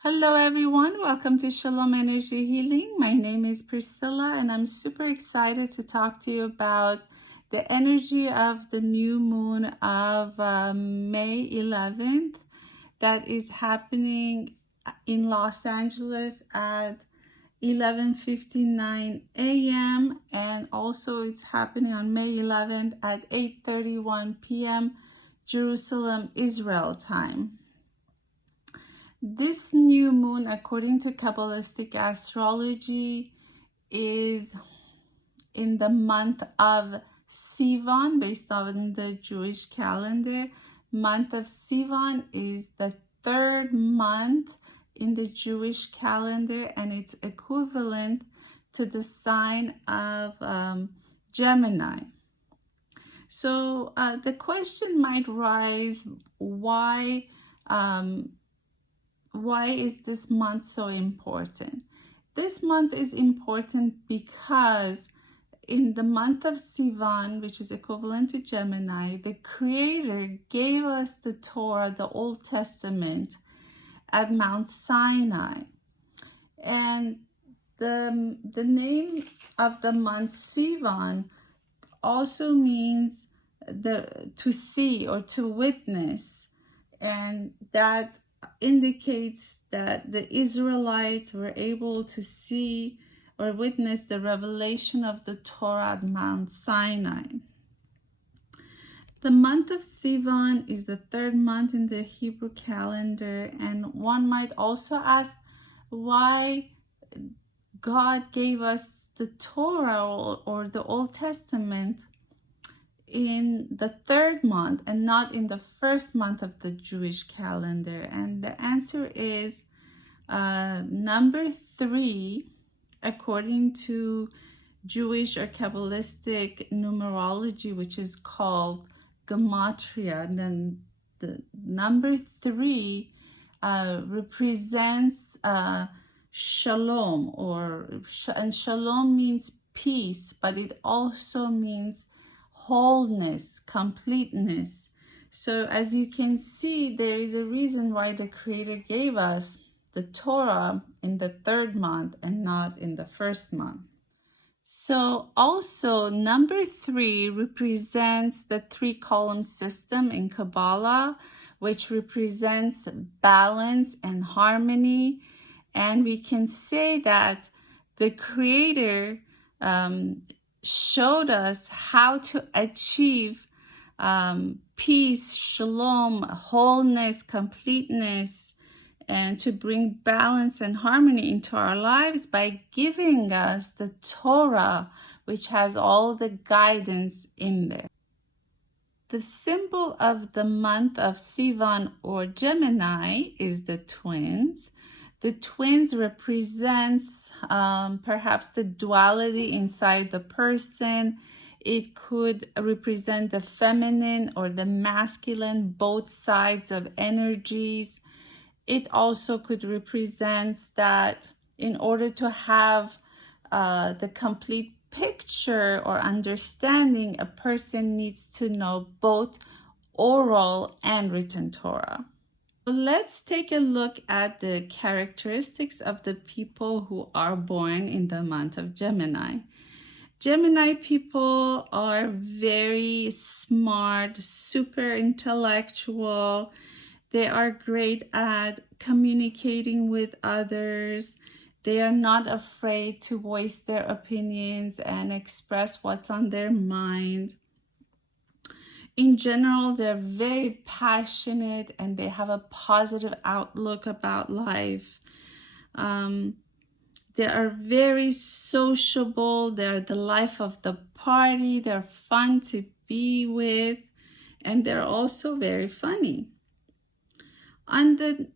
Hello, everyone. Welcome to Shalom Energy Healing. My name is Priscilla, and I'm super excited to talk to you about the energy of the new moon of May 11th that is happening in Los Angeles at 11:59 a.m. and also it's happening on May 11th at 8:31 p.m. Jerusalem, Israel time. This new moon, according to Kabbalistic astrology, is in the month of Sivan, based on the Jewish calendar. Month of Sivan is the third month in the Jewish calendar, and it's equivalent to the sign of Gemini. So the question might rise, why is this month so important? This month is important because in the month of Sivan, which is equivalent to Gemini, the Creator gave us the Torah, the Old Testament, at Mount Sinai. And the name of the month Sivan also means to see or to witness, and that indicates that the Israelites were able to see or witness the revelation of the Torah at Mount Sinai. The month of Sivan is the third month in the Hebrew calendar, and one might also ask why God gave us the Torah or the Old Testament in the third month and not in the first month of the Jewish calendar. And the answer is number 3, according to Jewish or Kabbalistic numerology, which is called Gematria. And then the number 3 represents Shalom, and Shalom means peace, but it also means wholeness, completeness. So as you can see, there is a reason why the Creator gave us the Torah in the third month and not in the first month. So also number 3 represents the 3-column system in Kabbalah, which represents balance and harmony. And we can say that the Creator showed us how to achieve peace, shalom, wholeness, completeness, and to bring balance and harmony into our lives by giving us the Torah, which has all the guidance in there. The symbol of the month of Sivan or Gemini is the twins. The twins represents perhaps the duality inside the person. It could represent the feminine or the masculine, both sides of energies. It also could represent that in order to have the complete picture or understanding, a person needs to know both oral and written Torah. Let's take a look at the characteristics of the people who are born in the month of Gemini. Gemini people are very smart, super intellectual. They are great at communicating with others. They are not afraid to voice their opinions and express what's on their mind. In general, they're very passionate and they have a positive outlook about life. They are very sociable. They're the life of the party. They're fun to be with, and they're also very funny. On the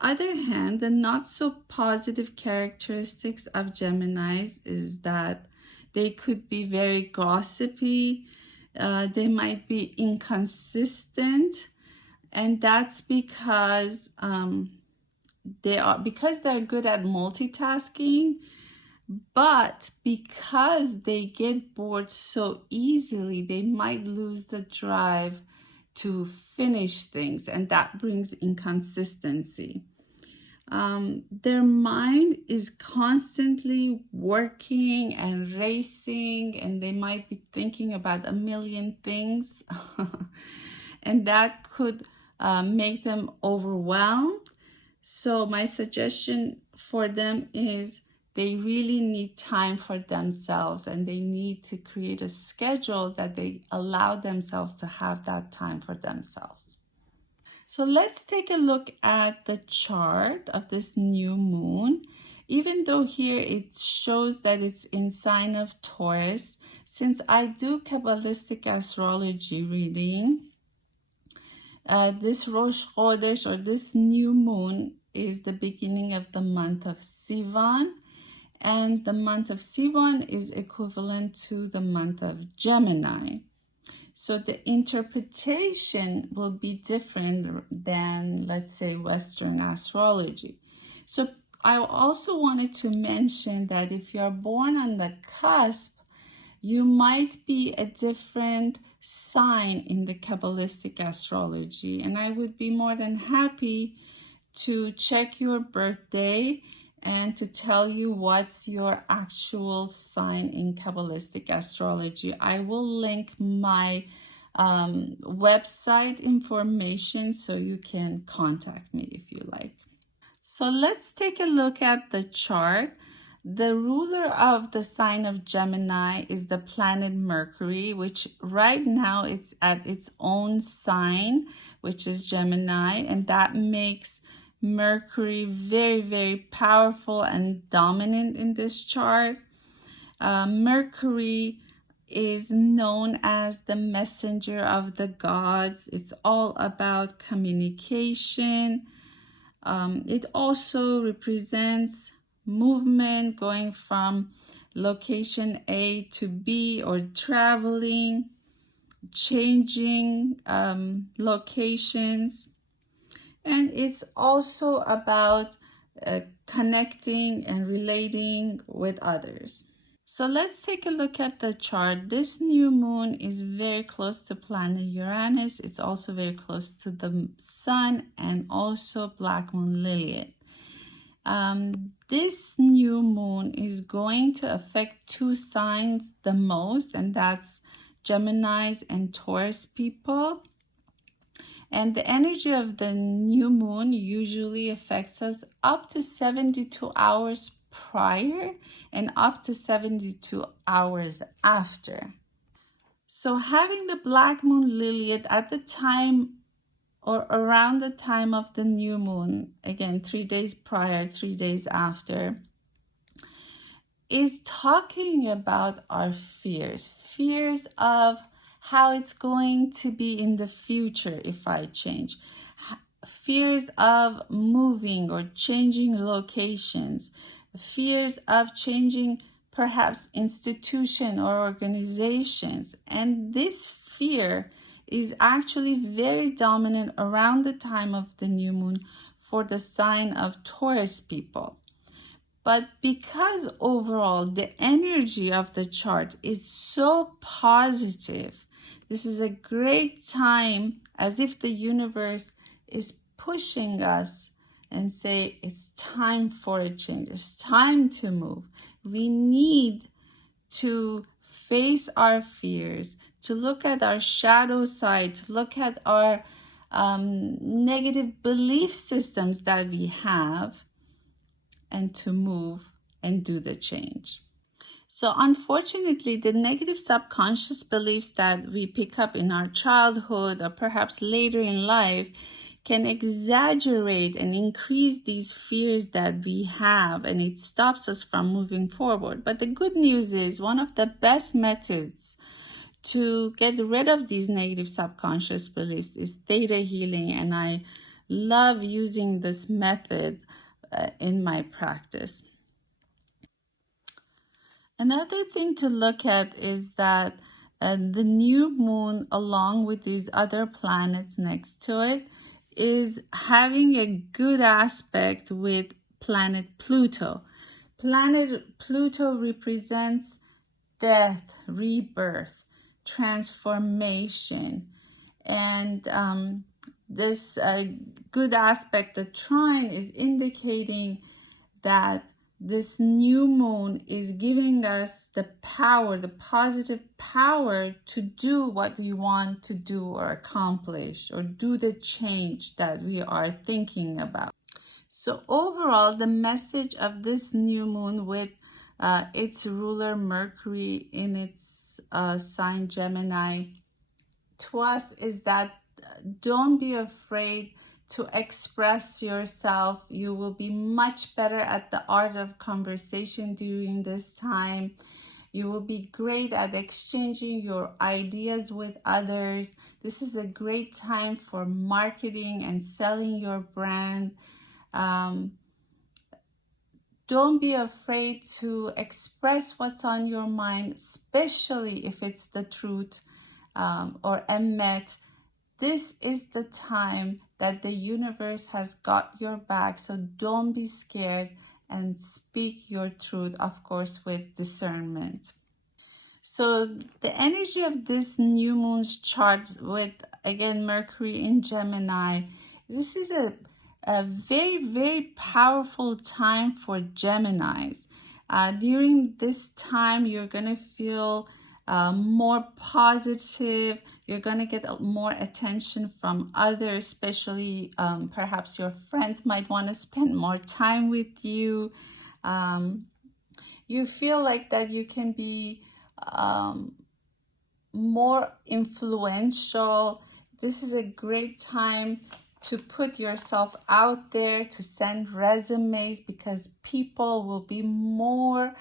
other hand, the not so positive characteristics of Geminis is that they could be very gossipy. They might be inconsistent, and that's because they're good at multitasking, but because they get bored so easily, they might lose the drive to finish things, and that brings inconsistency. their mind is constantly working and racing, and they might be thinking about a million things, and that could make them overwhelmed. So my suggestion for them is they really need time for themselves, and they need to create a schedule that they allow themselves to have that time for themselves. So let's take a look at the chart of this new moon. Even though here it shows that it's in sign of Taurus, since I do Kabbalistic astrology reading, this Rosh Chodesh, or this new moon, is the beginning of the month of Sivan, and the month of Sivan is equivalent to the month of Gemini. So the interpretation will be different than, let's say, Western astrology. So I also wanted to mention that if you're born on the cusp, you might be a different sign in the Kabbalistic astrology, and I would be more than happy to check your birthday and to tell you what's your actual sign in Kabbalistic astrology. I will link my website information so you can contact me if you like. So let's take a look at the chart. The ruler of the sign of Gemini is the planet Mercury, which right now it's at its own sign, which is Gemini, and that makes Mercury very, very powerful and dominant in this chart. Mercury is known as the messenger of the gods. It's all about communication. It also represents movement, going from location A to B, or traveling, changing locations. And it's also about connecting and relating with others. So let's take a look at the chart. This new moon is very close to planet Uranus. It's also very close to the sun and also Black Moon Lilith. This new moon is going to affect two signs the most, and that's Geminis and Taurus people. And the energy of the new moon usually affects us up to 72 hours prior and up to 72 hours after. So having the Black Moon Lilith at the time or around the time of the new moon, again 3 days prior, 3 days after, is talking about our fears of how it's going to be in the future if I change, fears of moving or changing locations, fears of changing perhaps institution or organizations. And this fear is actually very dominant around the time of the new moon for the sign of Taurus people. But because overall the energy of the chart is so positive, this is a great time, as if the universe is pushing us and say it's time for a change, it's time to move. We need to face our fears, to look at our shadow side, to look at our negative belief systems that we have, and to move and do the change. So unfortunately, the negative subconscious beliefs that we pick up in our childhood or perhaps later in life can exaggerate and increase these fears that we have, and it stops us from moving forward. But the good news is, one of the best methods to get rid of these negative subconscious beliefs is theta healing, and I love using this method in my practice. Another thing to look at is that the new moon, along with these other planets next to it, is having a good aspect with planet Pluto. Planet Pluto represents death, rebirth, transformation, and this good aspect, the trine, is indicating that this new moon is giving us the power, the positive power to do what we want to do or accomplish or do the change that we are thinking about. So overall, the message of this new moon with its ruler Mercury in its sign Gemini to us is that don't be afraid to express yourself. You will be much better at the art of conversation during this time. You will be great at exchanging your ideas with others. This is a great time for marketing and selling your brand. Don't be afraid to express what's on your mind, especially if it's the truth or emet. This is the time that the universe has got your back, so don't be scared and speak your truth, of course, with discernment. So the energy of this new moon's chart with, again, Mercury in Gemini, this is a very, very powerful time for Geminis. During this time, you're going to feel more positive. You're going to get more attention from others, especially perhaps your friends might want to spend more time with you. You feel like that you can be more influential. This is a great time to put yourself out there, to send resumes, because people will be more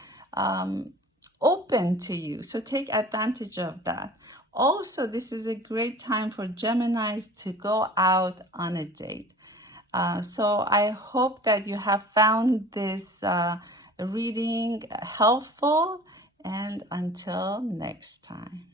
open to you. So take advantage of that. Also, this is a great time for Geminis to go out on a date. So I hope that you have found this reading helpful, and until next time.